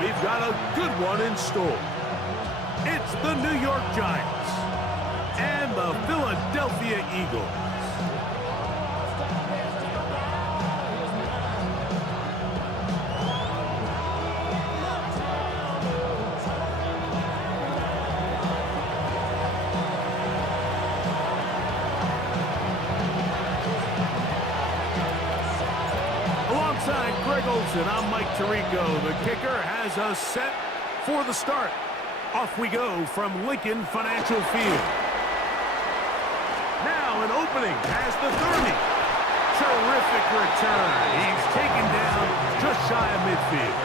we've got a good one in store. It's the New York Giants and the Philadelphia Eagles. Alongside Greg Olsen, I'm Mike Tirico. The kicker has us set for the start. Off we go from Lincoln Financial Field. Now an opening past the 30. Terrific return. He's taken down just shy of midfield.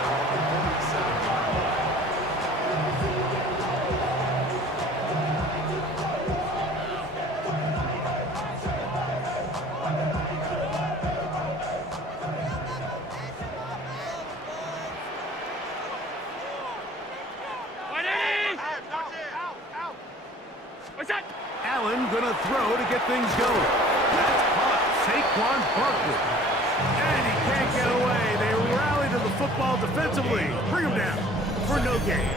Allen gonna throw to get things going. That's caught. Saquon Barkley. And he can't get away. They rally to the football defensively. Bring him down for no gain.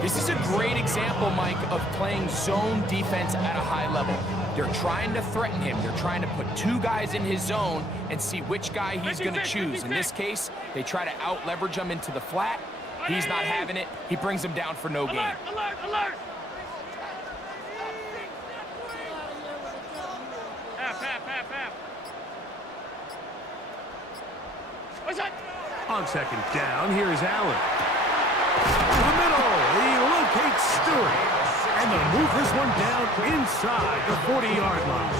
This is a great example, Mike, of playing zone defense at a high level. You're trying to threaten him. You're trying to put two guys in his zone and see which guy he's going to choose. In this case, they try to out-leverage him into the flat. He's not having it. He brings him down for no gain. Alert, alert! Half. What's that? On second down, here's Allen. To the middle, he locates Stewart. And they'll move this one down inside the 40-yard line.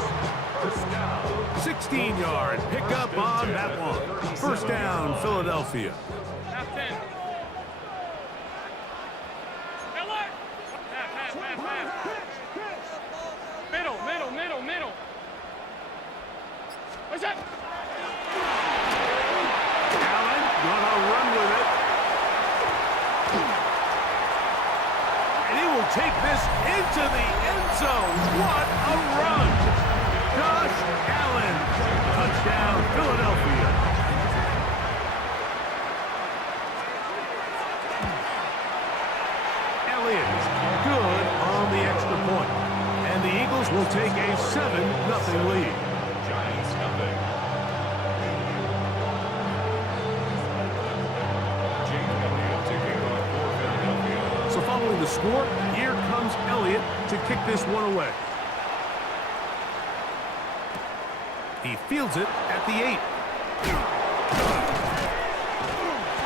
16-yard pickup on that one. First down, Philadelphia. Half 10. Alert! Half. Middle. What's that? Allen gonna run with it. And he will take this into the end zone. What a run! Josh Allen. Touchdown, Philadelphia. Elliott, good on the extra point. And the Eagles will take a 7-0 lead. Giants nothing. Jake Elliott taking off for Philadelphia. So following the score, here comes Elliott to kick this one away. He fields it at the 8.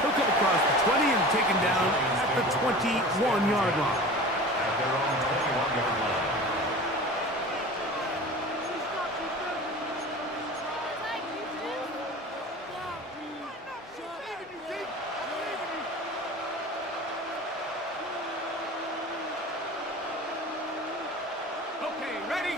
He'll come across the 20 and taken down at the 21-yard line. At their own 21-yard line. Okay, ready?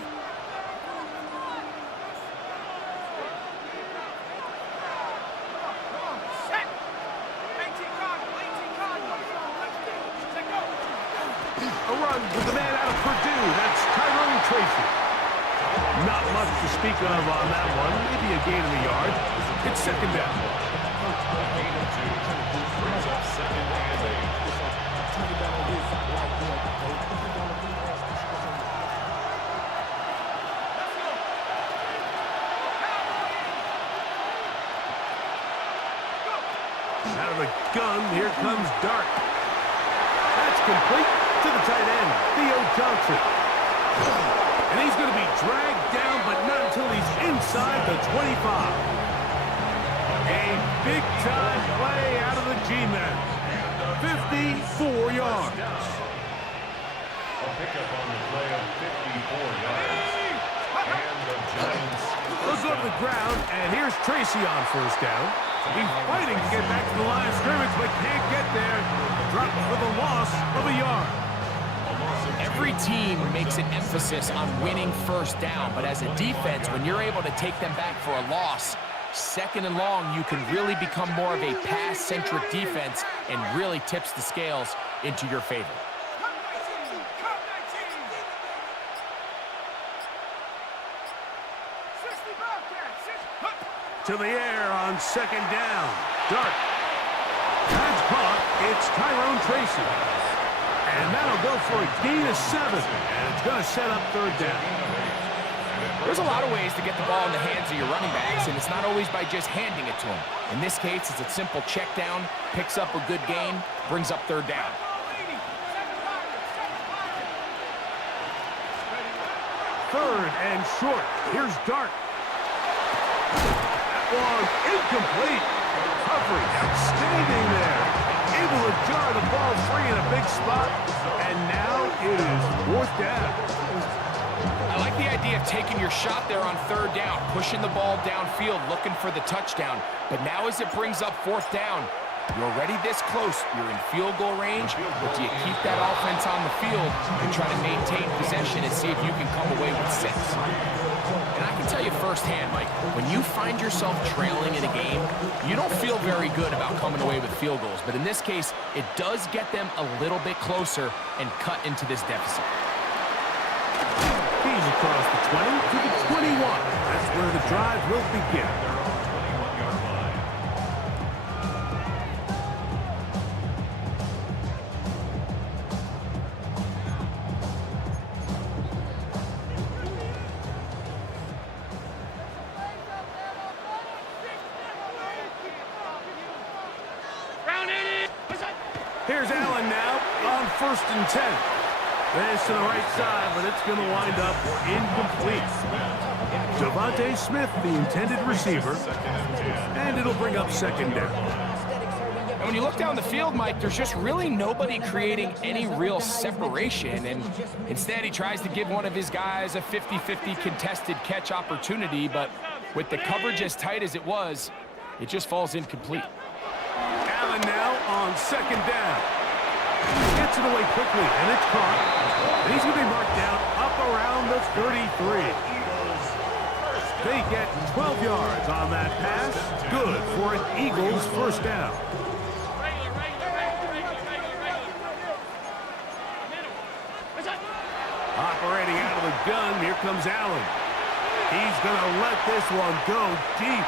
A run with the man out of Purdue. That's Tyrone Tracy. Not much to speak of on that one. Maybe a gain in the yard. It's second down. Gain of 2 brings up second and 8. Out of the gun, here comes Dart. That's complete to the tight end, Theo Johnson. And he's going to be dragged down, but not until he's inside the 25. A big-time play out of the G-men. 54 yards. A pickup on the play of 54 yards. And the Giants. They'll go to the ground, and here's Tracy on first down. He's fighting to get back to the line of scrimmage, but can't get there. Dropped for the loss of a yard. Every team makes an emphasis on winning first down, but as a defense, when you're able to take them back for a loss, second and long, you can really become more of a pass-centric defense and really tips the scales into your favor. To the air on second down. Dart. That's It's Tyrone Tracy. And that'll go for a gain of 7. And it's going to set up third down. There's a lot of ways to get the ball in the hands of your running backs, and it's not always by just handing it to them. In this case, it's a simple check down, picks up a good gain, brings up third down. Third and short. Here's Dart. That one incomplete. Coverage outstanding there. Able to jar the ball free in a big spot. And now it is fourth down. I like the idea of taking your shot there on third down, pushing the ball downfield, looking for the touchdown. But now as it brings up fourth down, you're already this close. You're in field goal range, but do you keep that offense on the field and try to maintain possession and see if you can come away with 6? And I can tell you firsthand, Mike, when you find yourself trailing in a game, you don't feel very good about coming away with field goals. But in this case, it does get them a little bit closer and cut into this deficit. He's across the 20 to the 21. That's where the drive will begin. Here's Allen now on 1st and 10. This to the right side, but it's going to wind up incomplete. Devontae Smith, the intended receiver, and it'll bring up second down. And when you look down the field, Mike, there's just really nobody creating any real separation, and instead he tries to give one of his guys a 50-50 contested catch opportunity, but with the coverage as tight as it was, it just falls incomplete. Allen now on second down. Gets it away quickly, and it's caught. And he's going to be marked down up around the 33. They get 12 yards on that pass. Good for an Eagles first down. Operating out of the gun, here comes Allen. He's going to let this one go deep.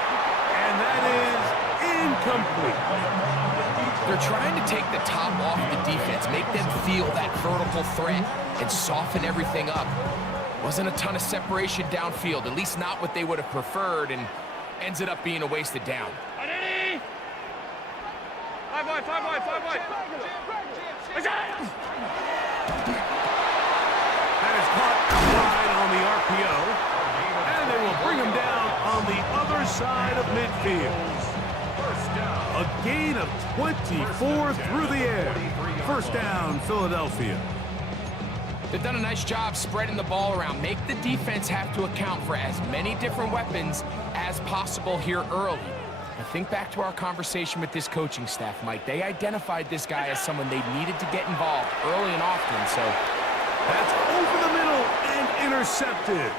And that is incomplete. They're trying to take the top off the defense, make them feel that vertical threat, and soften everything up. Wasn't a ton of separation downfield, at least not what they would have preferred, and ends it up being a wasted down. Five wide. That is caught outside on the RPO. And they will bring him down on the other side of midfield. A gain of 24 through the air. First down, Philadelphia. They've done a nice job spreading the ball around. Make the defense have to account for as many different weapons as possible here early. Now think back to our conversation with this coaching staff, Mike. They identified this guy as someone they needed to get involved early and often, so that's over the middle and intercepted.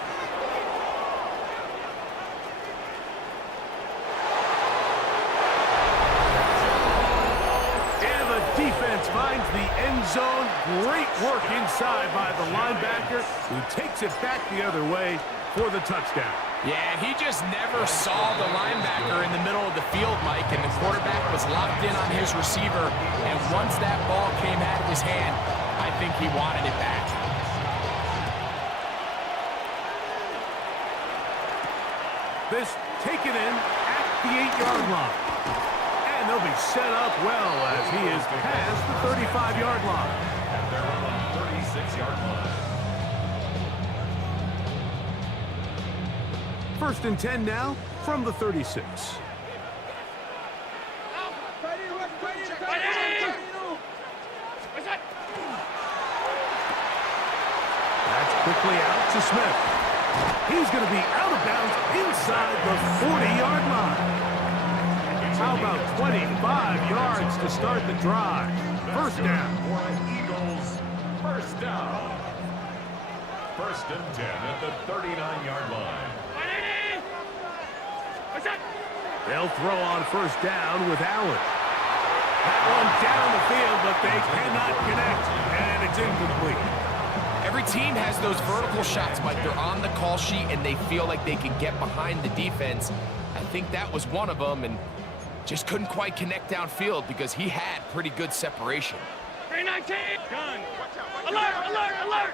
Defense finds the end zone. Great work inside by the linebacker, who takes it back the other way for the touchdown. Yeah, he just never saw the linebacker in the middle of the field, Mike, and the quarterback was locked in on his receiver, and once that ball came out of his hand, I think he wanted it back. This taken in at the 8-yard line. And they'll be set up well as he is past the 35-yard line. And they're on the 36-yard line. First and 10 now from the 36. That's quickly out to Smith. He's going to be out of bounds inside the 40-yard line. How about 25 yards to start the drive? First down. Eagles, first down. First and 10 at the 39-yard line. They'll throw on first down with Allen. That one down the field, but they cannot connect, and it's incomplete. Every team has those vertical shots, Mike. They're on the call sheet, and they feel like they can get behind the defense. I think that was one of them, and Just couldn't quite connect downfield because he had pretty good separation. 319. Gun. Alert, alert, alert.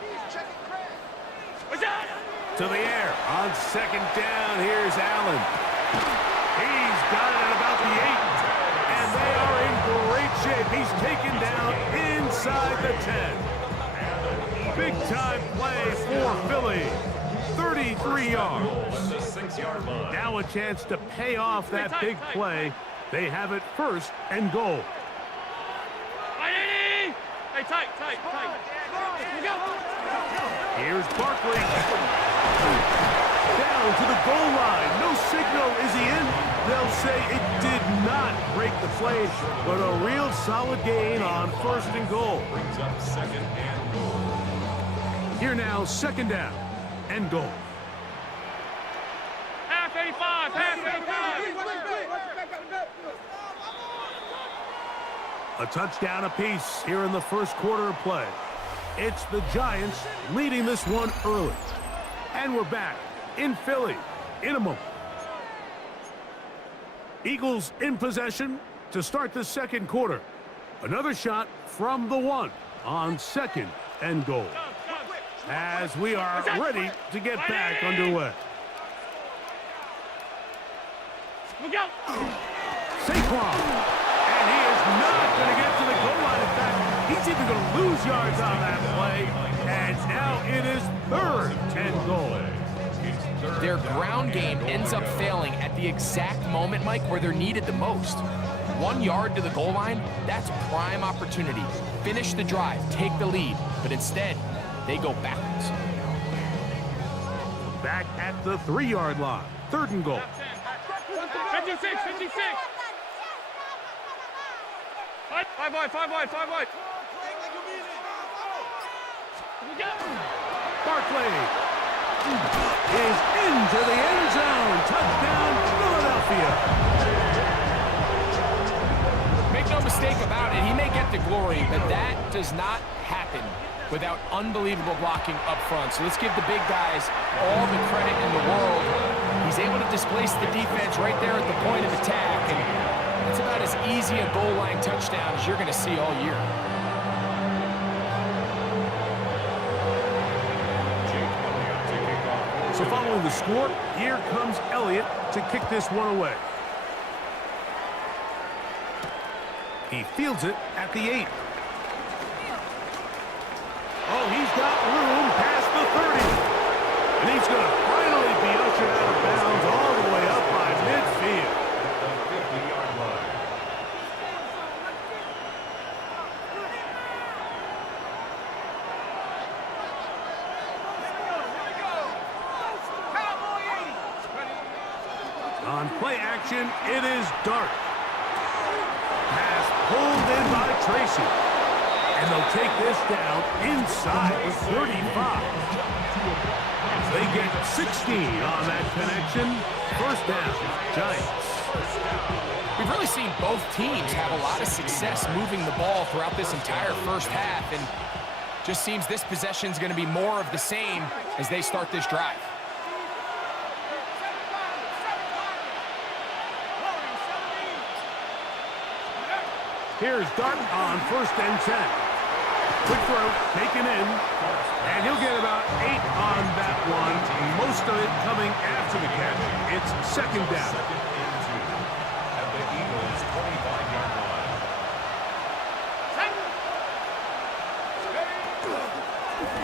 What's that? To the air on second down. Here's Allen. He's got it at about the 8. And they are in great shape. He's taken down inside the 10. Big time play for Philly. 33 yards. Now a chance to pay off that big play. They have it first and goal. Hey, tight. You go. Here's Barkley. Down to the goal line. No signal. Is he in? They'll say it did not break the play, but a real solid gain on first and goal. Brings up second and goal. Here now, second down and goal. Half 85, half 85. A touchdown apiece here in the first quarter of play. It's the Giants leading this one early. And we're back in Philly in a moment. Eagles in possession to start the second quarter. Another shot from the 1 on second and goal. As we are ready to get back underway. Look out. Saquon. And he is not going to get to the goal line. In fact, he's even going to lose yards on that play. And now it is third and goal. Their ground game ends up failing at the exact moment, Mike, where they're needed the most. 1 yard to the goal line, that's prime opportunity. Finish the drive, take the lead, but instead, they go backwards. Back at the 3-yard line, third and goal. 56. 5 wide. You go. Barkley is into the end zone. Touchdown, Philadelphia. Make no mistake about it, he may get the glory, but that does not happen without unbelievable blocking up front. So let's give the big guys all the credit in the world. He's able to displace the defense right there at the point of attack, and it's about as easy a goal line touchdown as you're going to see all year. So following the score, here comes Elliott to kick this one away. He fields it at the 8. Oh, he's got room past the 30. And he's going to finally be ushered out of bounds all the way up by midfield. The 50-yard line. On play action, it is Dart. Pass pulled in by Tracy. And they'll take this down inside the 35. They get 16 on that connection. First down, Giants. We've really seen both teams have a lot of success moving the ball throughout this entire first half, and just seems this possession is going to be more of the same as they start this drive. Here's Dart on first and 10. Quick throw, taken in, and he'll get about 8 on that one. Most of it coming after the catch. It's second down. Second and 2 at the Eagles' 25-yard line.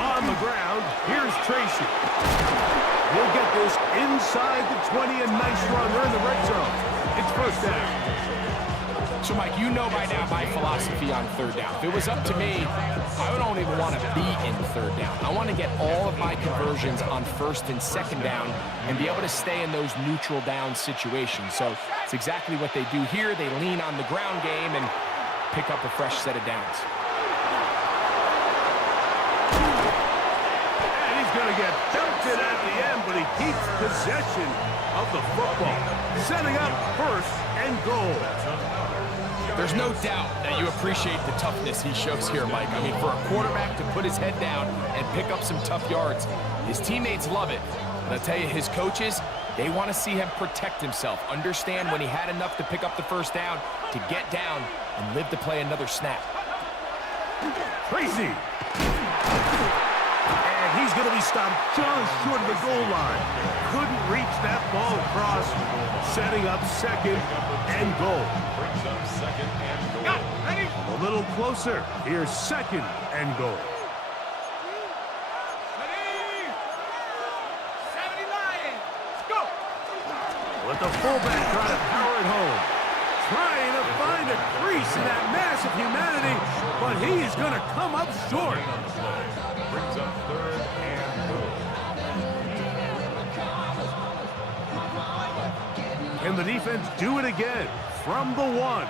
On the ground, here's Tracy. He'll get this inside the 20, a nice run. They're in the red zone. It's first down. So, Mike, you know by now my philosophy on third down. If it was up to me, I don't even want to be in third down. I want to get all of my conversions on first and second down and be able to stay in those neutral down situations. So it's exactly what they do here. They lean on the ground game and pick up a fresh set of downs. And he's going to get belted at the end, but he keeps possession of the football. Setting up first and goal. There's no doubt that you appreciate the toughness he shows here, Mike. I mean, for a quarterback to put his head down and pick up some tough yards, his teammates love it. But I'll tell you, his coaches, They want to see him protect himself, understand when he had enough to pick up the first down, to get down and live to play another snap. Tracy. And he's going to be stopped just short of the goal line. Couldn't reach that ball across, setting up second and goal. Brings up second and goal. Ready? A little closer. Here's second and goal. Ready? 70 Lions. Let's go. Let the fullback try to power it home. Trying to find a crease in that mass of humanity, but he is going to come up short. On the play. Brings up third and goal. Can the defense do it again? From the 1.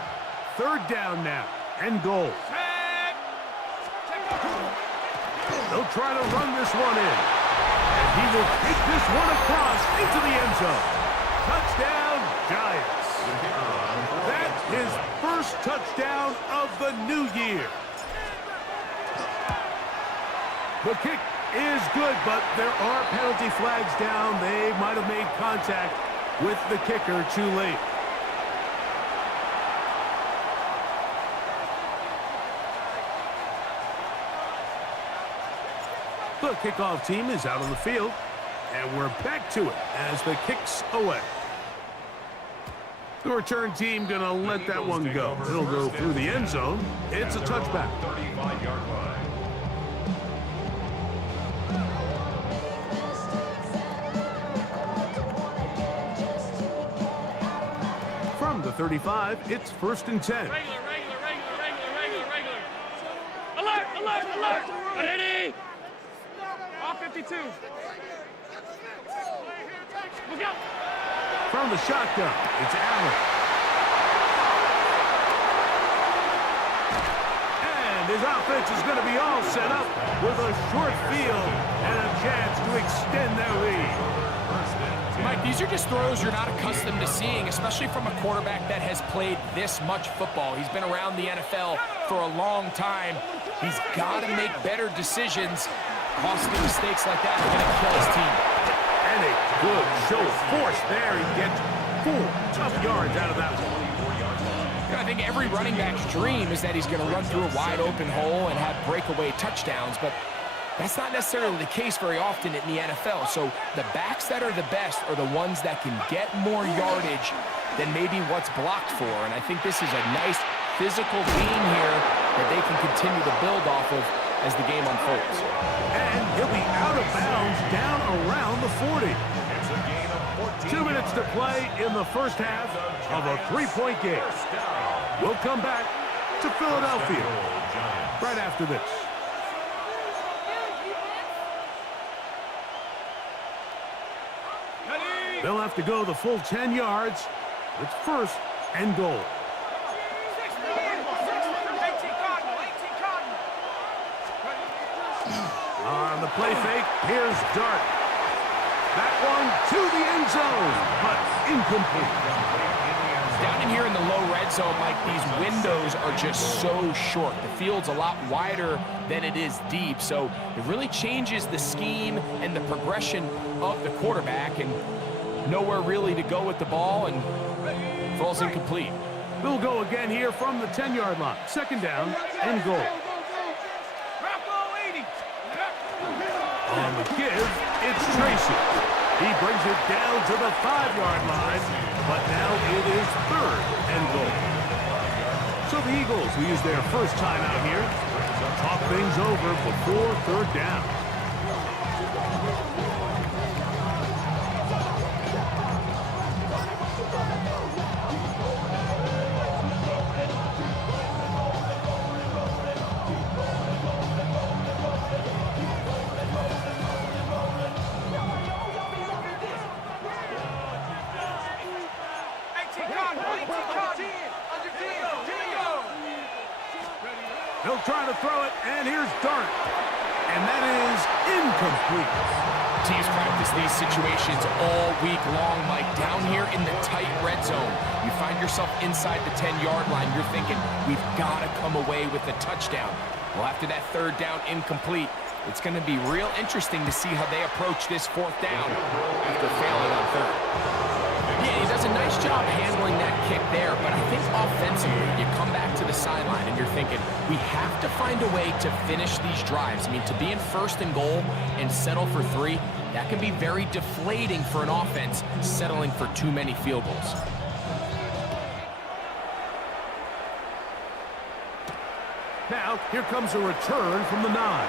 Third down now, and goal. Set. They'll try to run this one in. And he will kick this one across into the end zone. Touchdown, Giants. That's his first touchdown of the new year. The kick is good, but there are penalty flags down. They might have made contact with the kicker too late. The kickoff team is out on the field, and we're back to it as the kick's away. The return team going to let that one go. It'll go through the end zone. It's a touchback. 35-yard line. From the 35, it's 1st and 10. Regular. Alert. Ready? Off 52. Look out. From the shotgun, it's Allen. And his offense is going to be all set up with a short field and a chance to extend their lead. Mike, these are just throws you're not accustomed to seeing, especially from a quarterback that has played this much football. He's been around the NFL for a long time. He's got to make better decisions. Costly mistakes like that are going to kill his team. And a good show of force there. He gets 4 tough yards out of that one. I think every running back's dream is that he's going to run through a wide open hole and have breakaway touchdowns, but that's not necessarily the case very often in the NFL. So the backs that are the best are the ones that can get more yardage than maybe what's blocked for. And I think this is a nice physical game here that they can continue to build off of as the game unfolds. And he'll be out of bounds down around the 40. It's a gain of 14 2 minutes to play in the first half of a 3-point game. We'll come back to Philadelphia right after this. They'll have to go the full 10 yards. It's 1st and goal. On the play fake, here's Dart. That one to the end zone, but incomplete. Down in here in the low red zone, Mike, these windows are just so short. The field's a lot wider than it is deep, so it really changes the scheme and the progression of the quarterback, and nowhere really to go with the ball, and falls incomplete. They'll go again here from the 10-yard line. 2nd down and goal. On the give, it's Tracy. He brings it down to the 5-yard line, but now it is 3rd and goal. So the Eagles will use their first time out here. Talk things over before 3rd down. He'll try to throw it, and here's Dart. And that is incomplete. Teams practice these situations all week long, Mike. Down here in the tight red zone, you find yourself inside the 10-yard line. You're thinking, we've got to come away with a touchdown. Well, after that 3rd down incomplete, It's going to be real interesting to see how they approach this fourth down after failing on third. Yeah, he does a nice job handling that kick there, but I think offensively, you come back to the sideline and you're thinking, we have to find a way to finish these drives. I mean, to be in first and goal and settle for 3, that can be very deflating for an offense settling for too many field goals. Now, here comes a return from the 9.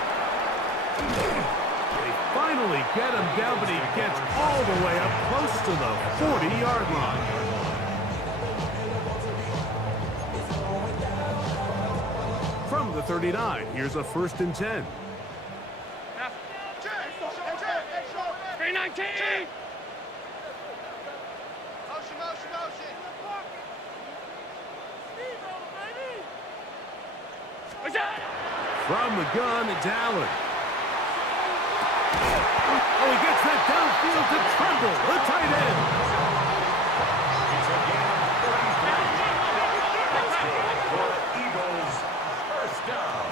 They finally get him down, but he gets all the way up close to the 40-yard line. From the 39, here's a 1st and 10. 319. From the gun, it's Allen. Oh, he gets that downfield to Tremble, the tight end. It's a gain of 33. For Eagles, first down.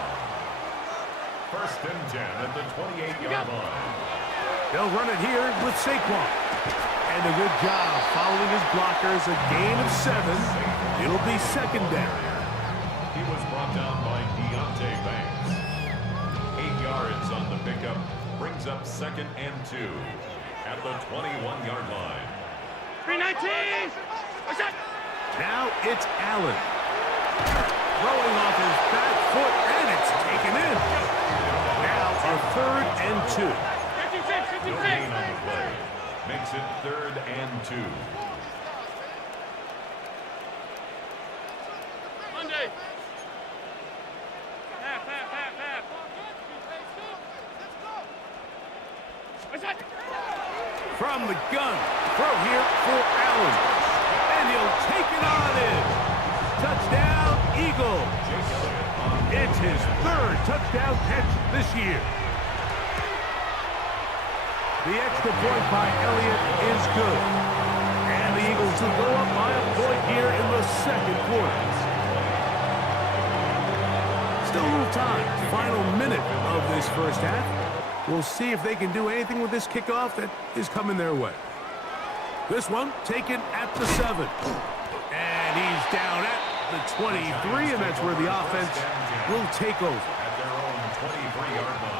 1st and 10 at the 28-yard line. They'll run it here with Saquon. And a good job following his blockers, a gain of 7. It'll be 2nd down. He was brought down by Deontay Banks. 8 yards on the pickup. Brings up 2nd and 2 at the 21-yard line. 319. Now it's Allen. Throwing off his back foot, and it's taken in. Now a 3rd and 2. 56, No gain on the play. Makes it 3rd and 2. Monday. Half. From the gun, throw here for Allen. And he'll take it on in. Touchdown, Eagle. It's his 3rd touchdown catch this year. The extra point by Elliott is good. And the Eagles will go up by a point here in the 2nd quarter. Still a little time. Final minute of this first half. We'll see if they can do anything with this kickoff that is coming their way. This one taken at the 7. And he's down at the 23, and that's where the offense will take over. At their own 23-yard line.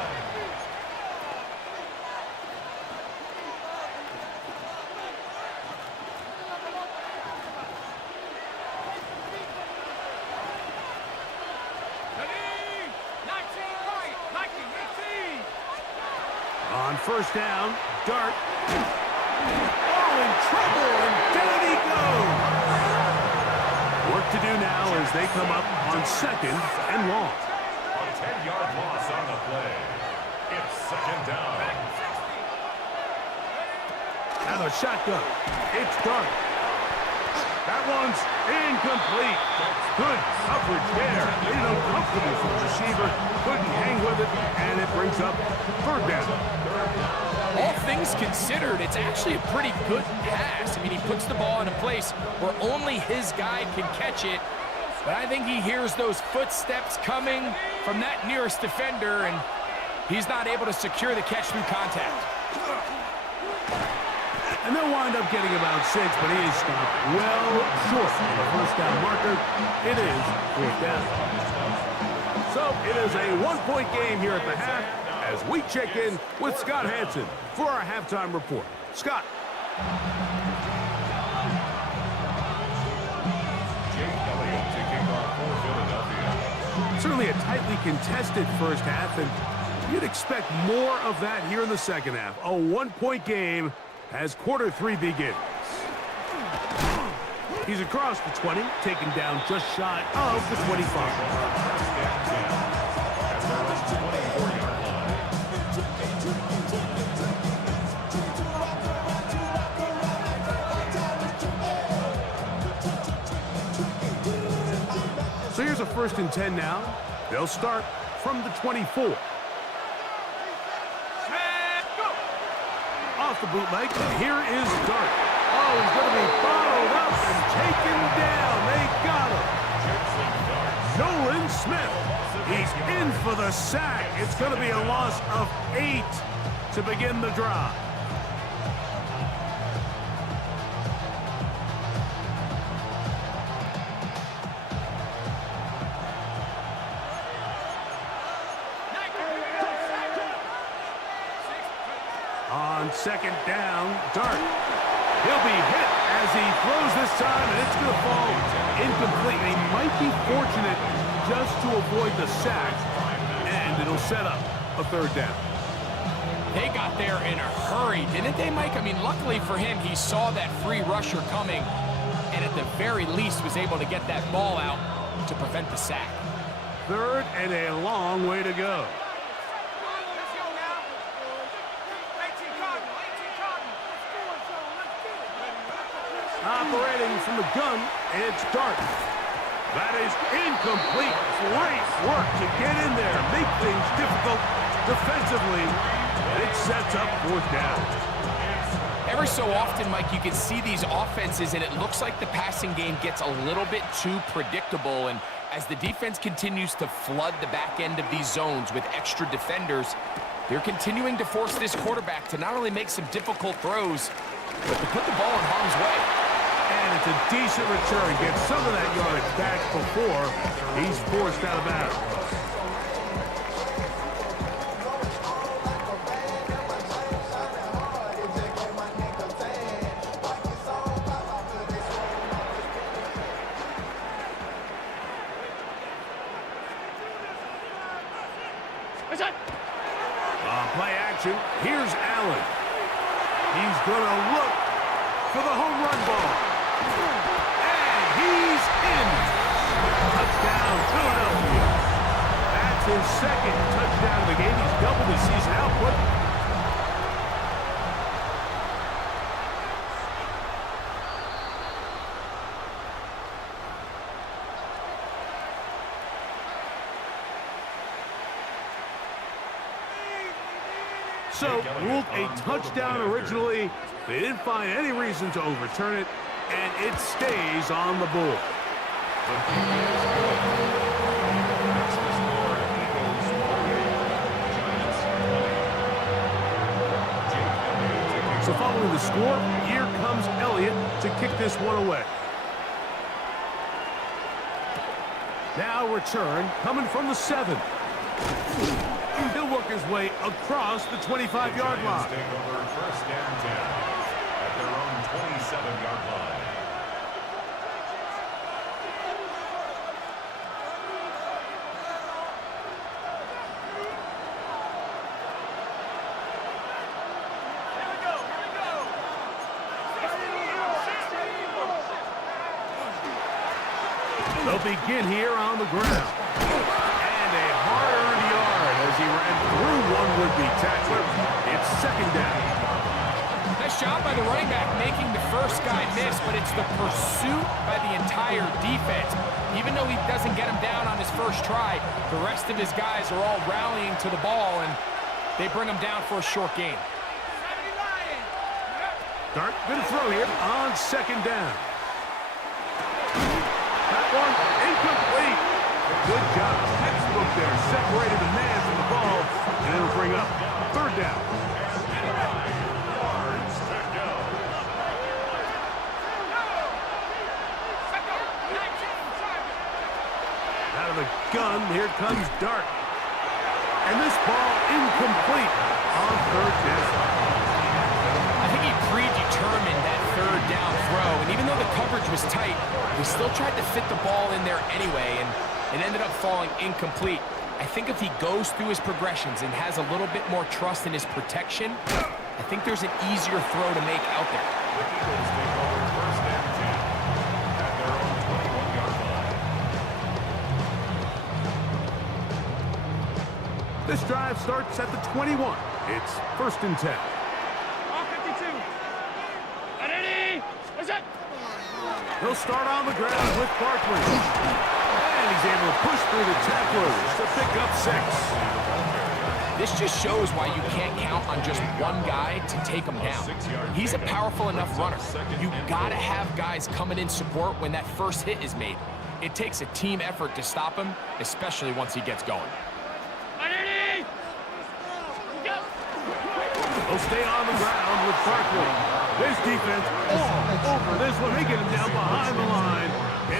On 1st down, Dart. Oh, in trouble, and down he goes. Work to do now as they come up on 2nd and long. A 10-yard loss on the play. It's 2nd down. Now the shotgun. It's Dart. That one's incomplete. Good coverage there. Made it uncomfortable for the receiver. Couldn't hang with it, and it brings up 3rd down. All things considered, it's actually a pretty good pass. I mean, he puts the ball in a place where only his guy can catch it. But I think he hears those footsteps coming from that nearest defender, and he's not able to secure the catch through contact. And they'll wind up getting about 6, but he is stopped well short of the 1st down marker. It is 4th down. So it is a 1-point game here at the half as we check in with Scott Hanson for our halftime report. Scott. Jake Elliott to kick off for Philadelphia. Certainly a tightly contested first half, and you'd expect more of that here in the second half. A 1-point game as quarter 3 begins. He's across the 20, taken down just shy of the 25. So here's a 1st and 10 now. They'll start from the 24. Off the bootleg, and here is Dart. Oh, he's going to be bottled up and taken down. They got him. Nolan Smith. He's in for the sack. It's going to be a loss of 8 to begin the drive. On second down, Dart. He'll be hit as he throws this time, and it's going to fall incomplete. They might be fortunate just to avoid the sack, and it'll set up a third down. They got there in a hurry, didn't they, Mike? I mean, luckily for him, he saw that free rusher coming, and at the very least was able to get that ball out to prevent the sack. Third and a long way to go. Operating from the gun, it's Dart. That is incomplete. Great work to get in there, make things difficult defensively. It sets up fourth down. Every so often, Mike, you can see these offenses, and it looks like the passing game gets a little bit too predictable. And as the defense continues to flood the back end of these zones with extra defenders, they're continuing to force this quarterback to not only make some difficult throws, but to put the ball in harm's way. And it's a decent return. Gets some of that yardage back before he's forced out of bounds. Play action. Here's Allen. He's going to look for the home run ball. And he's in. Touchdown, Philadelphia. That's his second touchdown of the game. He's doubled his season output. So, ruled a touchdown originally. They didn't find any reason to overturn it, and it stays on the board. So following the score, here comes Elliott to kick this one away. Now return coming from the 7. He'll work his way across the 25-yard line. Take over first down 10 at their own 27-yard line. They'll begin here on the ground. And a hard-earned yard as he ran through one would-be tackler. It's second down. Nice job by the running back making the first guy miss, but it's the pursuit by the entire defense. Even though he doesn't get him down on his first try, the rest of his guys are all rallying to the ball, and they bring him down for a short gain. Dart, good throw here on second down. That one incomplete. Good job. Textbook there. Separated the man from the ball, and it'll bring up third down. Out of the gun, here comes Dart. And this ball incomplete on third down. I think he predetermined that third down throw, and even though the coverage was tight, he still tried to fit the ball in there anyway, and it ended up falling incomplete. I think if he goes through his progressions and has a little bit more trust in his protection, I think there's an easier throw to make out there. The Eagles take over first down 10 at their own 21-yard line. This drive starts at the 21. It's first and 10. All 52. Ready? Is it? He'll start on the ground with Barkley. And he's able to push through the tacklers to pick up 6. This just shows why you can't count on just one guy to take him down. He's a powerful enough runner. You gotta have guys coming in support when that first hit is made. It takes a team effort to stop him, especially once he gets going. Ready? Go! They'll stay on the ground with Barkley. This defense all over this one. They get him down behind the line.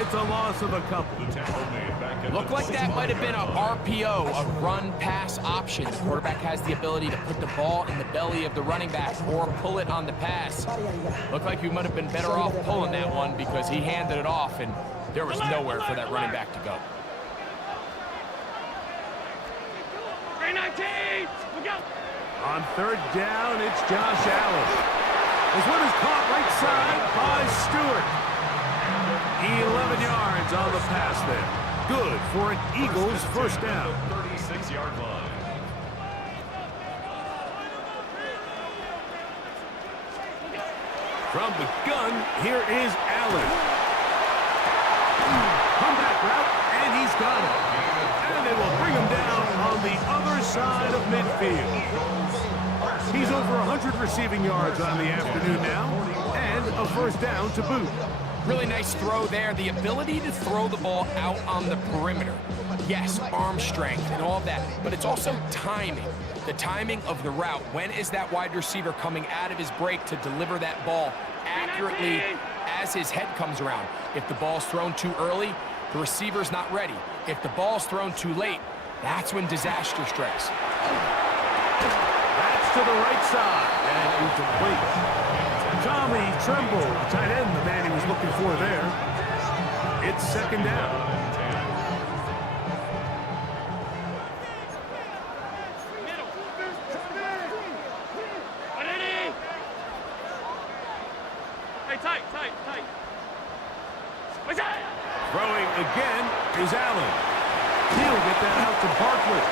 It's a loss of a couple. The tackle made back at Looked the like that 21 might have been a yard line. RPO, a run-pass option. The quarterback has the ability to put the ball in the belly of the running back or pull it on the pass. Looked like he might have been better off pulling that one because he handed it off, and there was nowhere for that running back to go. 319! Look out! On third down, it's Josh Allen. This one is caught right side by Stewart. 11 yards on the pass there. Good for an Eagles first down. 36-yard line. From the gun, here is Allen. Comeback route, and he's got it. And they will bring him down on the other side of midfield. He's over 100 receiving yards on the afternoon now, and a first down to boot. Really nice throw there. The ability to throw the ball out on the perimeter. Yes, arm strength and all of that, but it's also timing. The timing of the route. When is that wide receiver coming out of his break to deliver that ball accurately as his head comes around? If the ball's thrown too early, the receiver's not ready. If the ball's thrown too late, that's when disaster strikes. That's to the right side, and incomplete. Tommy Tremble, the tight end, the man he was looking for there. It's second down. Ready? Hey, tight. What's that? Throwing again is Allen. He'll get that out to Barkley.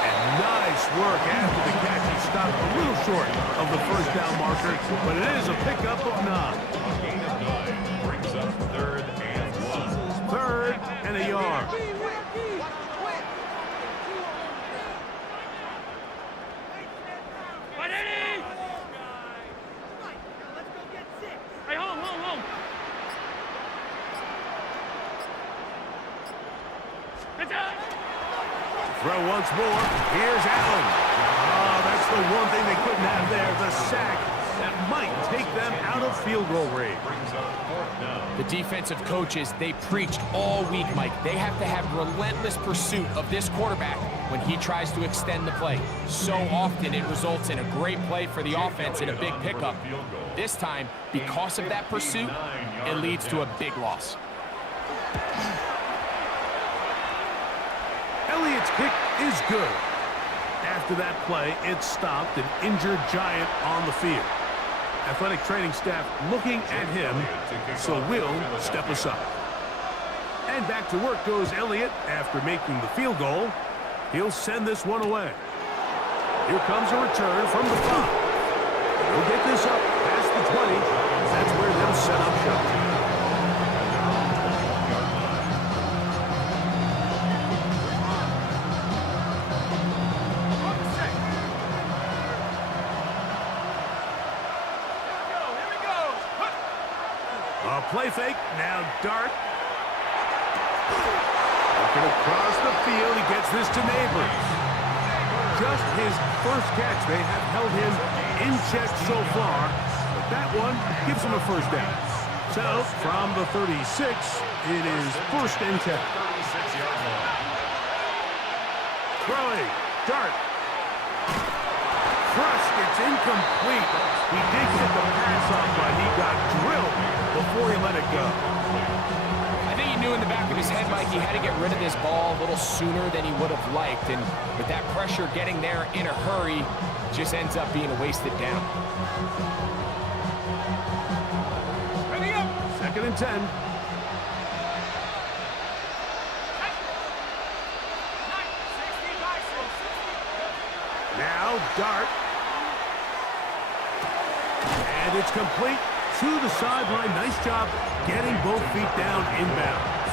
And nice work after the catch. He stopped a little short of the first down marker, but it is a pickup of 9. Gain of 9 brings up 3rd and 1. 3rd and a yard. Ready? Hey, home. It's out. Throw once more. Here's Allen. Oh, that's the one thing they couldn't have there, the sack that might take them out of field goal range. Brings up 4th down. The defensive coaches, they preached all week, Mike. They have to have relentless pursuit of this quarterback when he tries to extend the play. So often it results in a great play for the offense and a big pickup. This time, because of that pursuit, it leads to a big loss. Elliott's kick is good. After that play, it stopped an injured Giant on the field. Athletic training staff looking at him, so will step aside. And back to work goes Elliott after making the field goal. He'll send this one away. Here comes a return from the 5. He'll get this up past the 20. That's where they'll set up shop. Play fake, now Dart. Looking across the field, he gets this to Neighbors. Just his first catch. They have held him in check so far, but that one gives him a first down. So, from the 36, it is 1st and 10. 36-yard line. Throwing, Dart. Crushed, it's incomplete. He did get the pass off, but he got drilled before he let it go. I think he knew in the back of his head, Mike, he had to get rid of this ball a little sooner than he would have liked. And with that pressure getting there in a hurry, just ends up being a wasted down. 2nd and 10. Now Dart. And it's complete to the sideline. Nice job getting both feet down inbounds.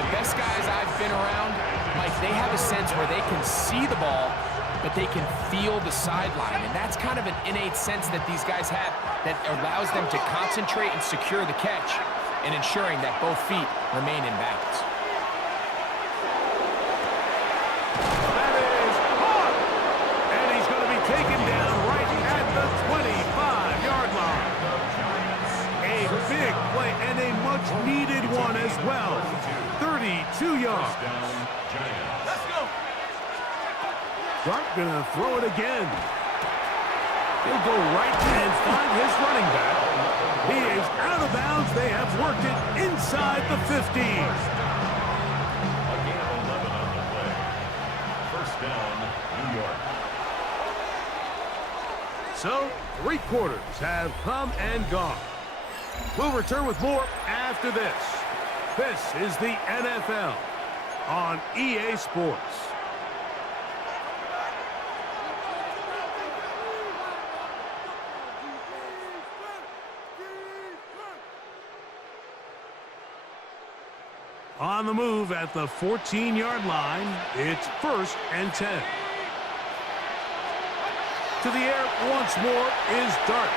The best guys I've been around, Mike, they have a sense where they can see the ball, but they can feel the sideline. And that's kind of an innate sense that these guys have that allows them to concentrate and secure the catch. and ensuring that both feet remain in balance. That is caught! And he's going to be taken down right at the 25-yard line. A big play and a much-needed one as well. 32 yards. Let's go. Dark gonna throw it again. He'll go right and find his running back. He is out of bounds. They have worked it inside the 15. Again, 11 on the play. First down, New York. So, 3 quarters have come and gone. We'll return with more after this. This is the NFL on EA Sports. On the move at the 14-yard line, it's 1st and 10. To the air once more is Dart.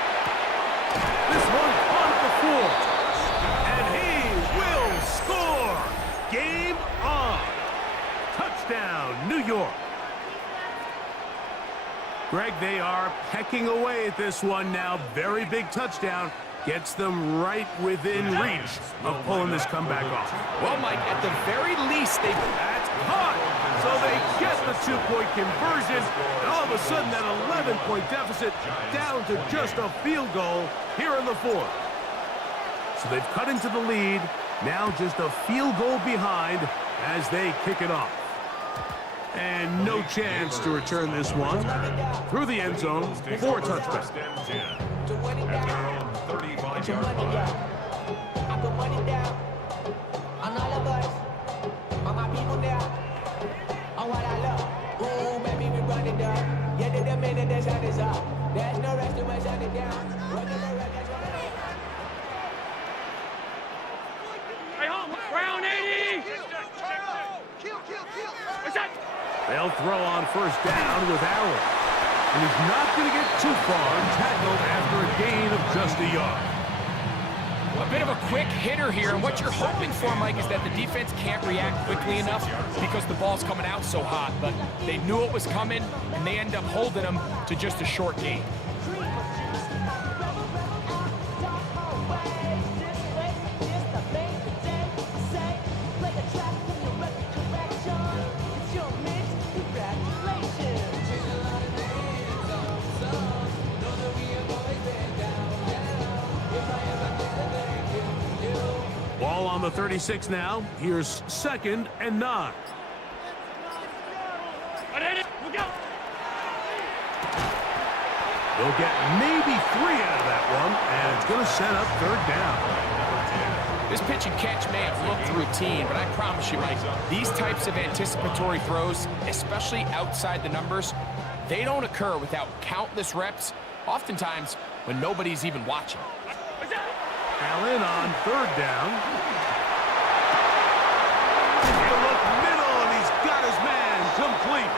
This one on the floor. And he will score. Game on. Touchdown, New York. Greg, they are pecking away at this one now. Very big touchdown. Gets them right within reach of pulling this comeback off. Well, Mike, at the very least, That's caught. So they get the 2-point conversion. And all of a sudden, that 11-point deficit down to just a field goal here in the 4th. So they've cut into the lead. Now just a field goal behind as they kick it off. And no chance to return this one through the end zone for a touchback. First and 10 at their own 35-yard line. I put money down on all of us, on my people now, on what I love. Ooh, baby, we run it down. Yeah, the minute the sun is up. There's no rest to my shut it down. Hey, home. Round 80. What's that? They'll throw on 1st down with Allen. And he's not going to get too far tackled after a gain of just a yard. a bit of a quick hitter here, and what you're hoping for, Mike, is that the defense can't react quickly enough because the ball's coming out so hot, but they knew it was coming, and they end up holding them to just a short gain. Ball on the 36 now. Here's 2nd and 9. Look out! They'll get maybe 3 out of that one, and it's going to set up 3rd down. This pitch and catch may have looked routine, but I promise you, Mike, these types of anticipatory throws, especially outside the numbers, they don't occur without countless reps, oftentimes when nobody's even watching. Allen on 3rd down. He'll look middle, and he's got his man complete.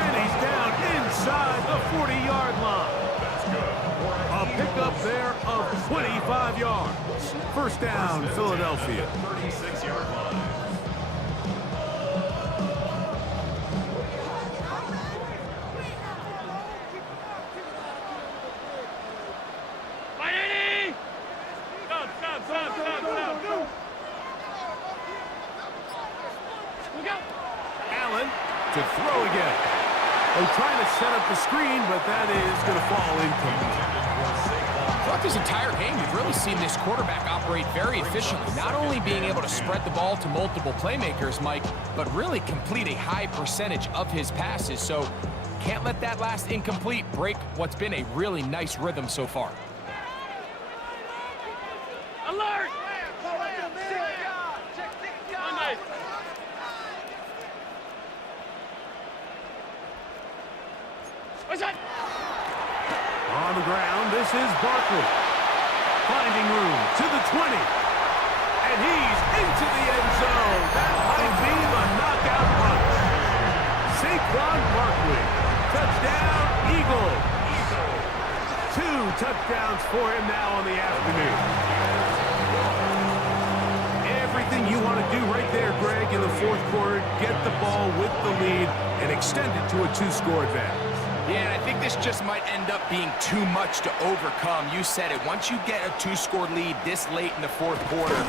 And he's down inside the 40-yard line. A pickup there of 25 yards. 1st down, Philadelphia. 36-yard line. To throw again. They're trying to set up the screen, but that is going to fall incomplete. Throughout this entire game, you've really seen this quarterback operate very efficiently, not only being able to spread the ball to multiple playmakers, Mike, but really complete a high percentage of his passes. So can't let that last incomplete break what's been a really nice rhythm so far. Alert! Monday. What's that? On the ground, this is Barkley. Finding room to the 20. And he's into the end zone. That might be the knockout punch. Saquon Barkley. Touchdown, Eagle. 2 touchdowns for him now on the afternoon. want to do right there, Greg, in the fourth quarter, get the ball with the lead and extend it to a 2-score advantage. Yeah, and I think this just might end up being too much to overcome. You said it. Once you get a 2-score lead this late in the fourth quarter,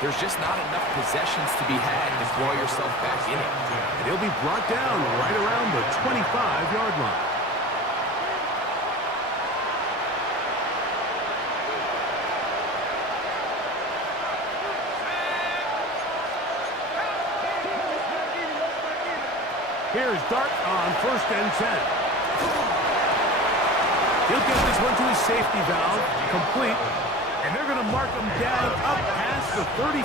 there's just not enough possessions to be had to throw yourself back in it. And he'll be brought down right around the 25-yard line. Here's Dart on 1st and 10. He'll get this one to his safety valve, complete, and they're going to mark him down up past the 35. A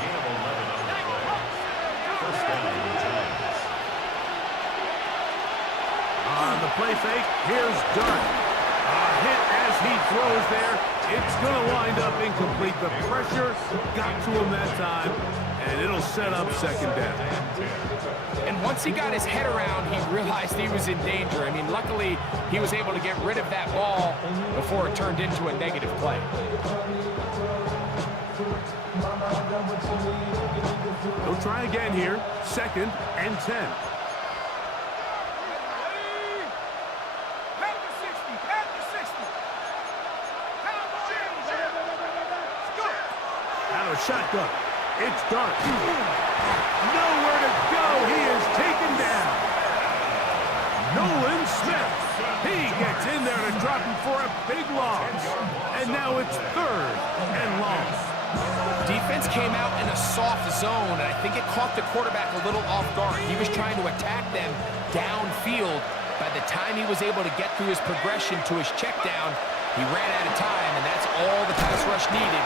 gain of 11 on the play. First down and 10. On the play fake, here's Dart. A hit as he throws there. It's going to wind up incomplete. The pressure got to him that time, and it'll set up 2nd down. And once he got his head around, he realized he was in danger. I mean, luckily, he was able to get rid of that ball before it turned into a negative play. He'll try again here. 2nd and 10. Out of shotgun. It's Dart. Nowhere to go. He is taken down. Nolan Smith. He gets in there to drop him for a big loss. And now it's 3rd and long. Defense came out in a soft zone, and I think it caught the quarterback a little off guard. He was trying to attack them downfield. By the time he was able to get through his progression to his check down, he ran out of time, and that's all the pass rush needed.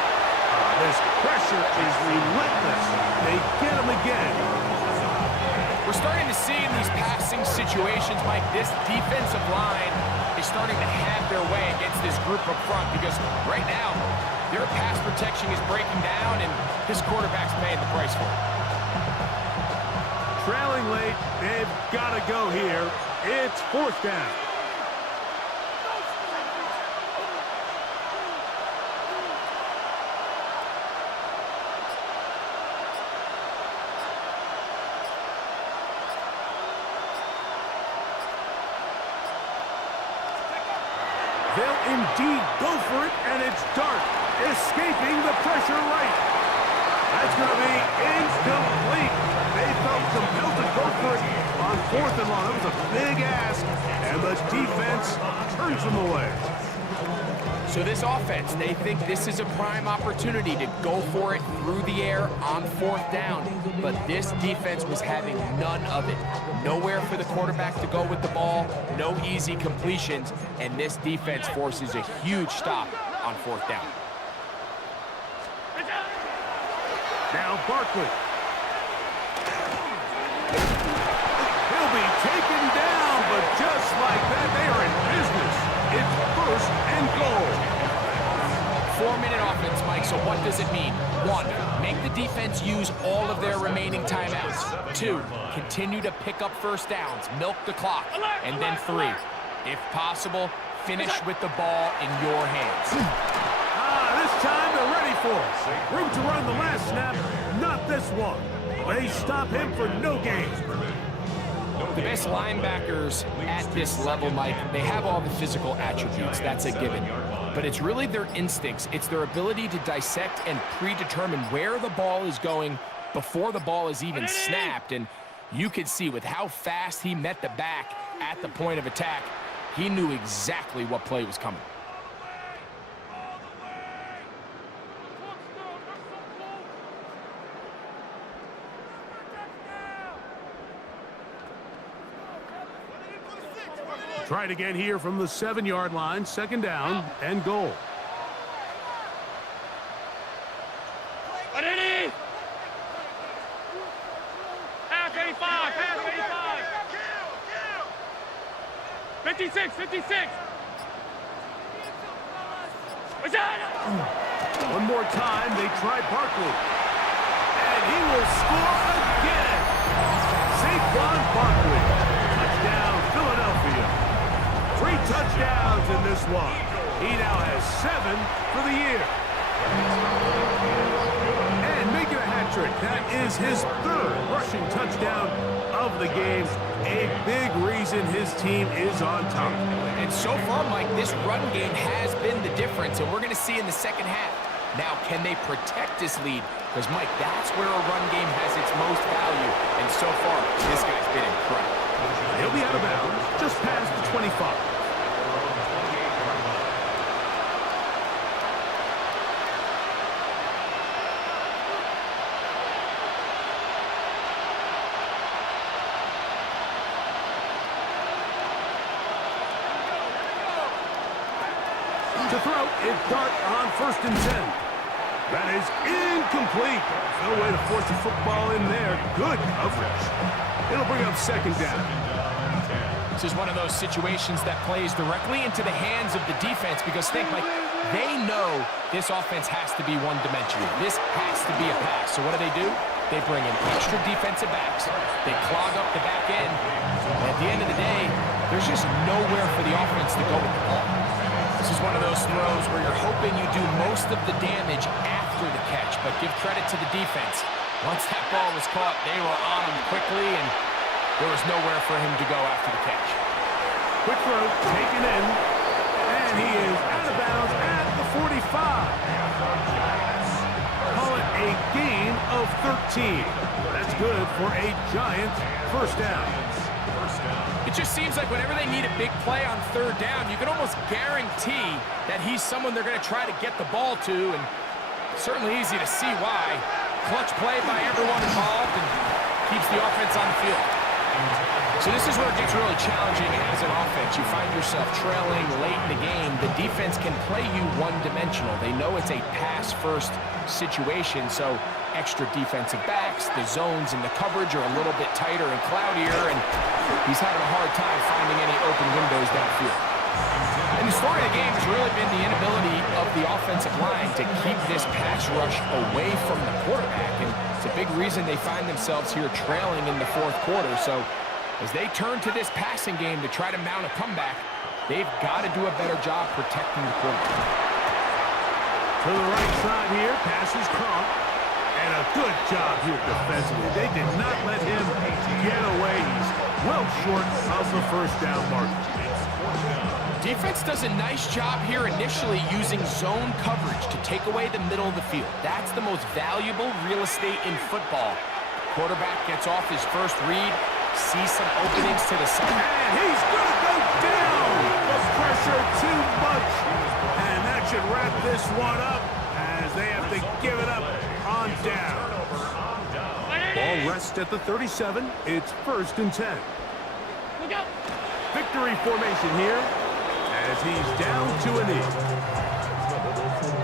This pressure is relentless. They get him again. We're starting to see in these passing situations, Mike, this defensive line is starting to have their way against this group up front because right now, their pass protection is breaking down, and this quarterback's paying the price for it. Trailing late, they've got to go here. It's 4th down. They'll indeed go for it, and it's Dart escaping the pressure right. That's going to be incomplete. They felt compelled to go for it on 4th and long. That was a big ask, and the defense turns them away. So this offense, they think this is a prime opportunity to go for it through the air on 4th down. But this defense was having none of it. Nowhere for the quarterback to go with the ball, no easy completions, and this defense forces a huge stop on 4th down. Now Barkley. He'll be taken down, but just like that, they are in business. It's 1st and goal. 4-minute offense, Mike, so what does it mean? 1, make the defense use all of their remaining timeouts. 2, continue to pick up 1st downs, milk the clock. And then 3, if possible, finish with the ball in your hands. This time they're ready for it. Room to run the last snap, not this one. They stop him for no gain. The best linebackers at this level, Mike, they have all the physical attributes. That's a given. But it's really their instincts. It's their ability to dissect and predetermine where the ball is going before the ball is even snapped. And you could see with how fast he met the back at the point of attack, he knew exactly what play was coming. Try it again here from the 7-yard line, 2nd down and goal. Ready? Half 85, half 85. 56, 56. What's that? One more time, they try Barkley. And he will score again. Saquon Barkley. Touchdown, Philadelphia. 3 touchdowns in this one. He now has 7 for the year. And making a hat trick. That is his third rushing touchdown of the game. A big reason his team is on top. And so far, Mike, this run game has been the difference, and we're going to see in the second half. Now, can they protect this lead? Because, Mike, that's where a run game has its most value. And so far, this guy's been incredible. He'll be out of bounds just past the 25. To throw, it's Dart on 1st and 10. That is incomplete. No way to force the football in there. Good coverage. It'll bring up 2nd down. This is one of those situations that plays directly into the hands of the defense because think, Mike, they know this offense has to be one-dimensional. This has to be a pass. So what do? They bring in extra defensive backs. They clog up the back end. And at the end of the day, there's just nowhere for the offense to go with the ball. This is one of those throws where you're hoping you do most of the damage after the catch, but give credit to the defense. Once that ball was caught, they were on him quickly, and there was nowhere for him to go after the catch. Quick throw, taken in, and he is out of bounds at the 45. Call it a gain of 13. That's good for a Giants 1st down. It just seems like whenever they need a big play on 3rd down, you can almost guarantee that he's someone they're going to try to get the ball to, and certainly easy to see why. Clutch play by everyone involved and keeps the offense on the field. So this is where it gets really challenging as an offense. You find yourself trailing late in the game. The defense can play you one-dimensional. They know it's a pass-first situation, so extra defensive backs, the zones and the coverage are a little bit tighter and cloudier, and he's having a hard time finding any open windows downfield. And the story of the game has really been the inability of the offensive line to keep this pass rush away from the quarterback, and it's a big reason they find themselves here trailing in the 4th quarter. So as they turn to this passing game to try to mount a comeback, they've got to do a better job protecting the quarterback. To the right side here, passes Kronk. And a good job here defensively. They did not let him get away. He's well short of the 1st down mark. Defense does a nice job here initially using zone coverage to take away the middle of the field. That's the most valuable real estate in football. Quarterback gets off his first read, sees some openings to the side. And he's going to go down. The pressure too much. And that should wrap this one up as they have to give it up on down. Ball rests at the 37. It's 1st and 10. Look out. Victory formation here as he's down to a knee.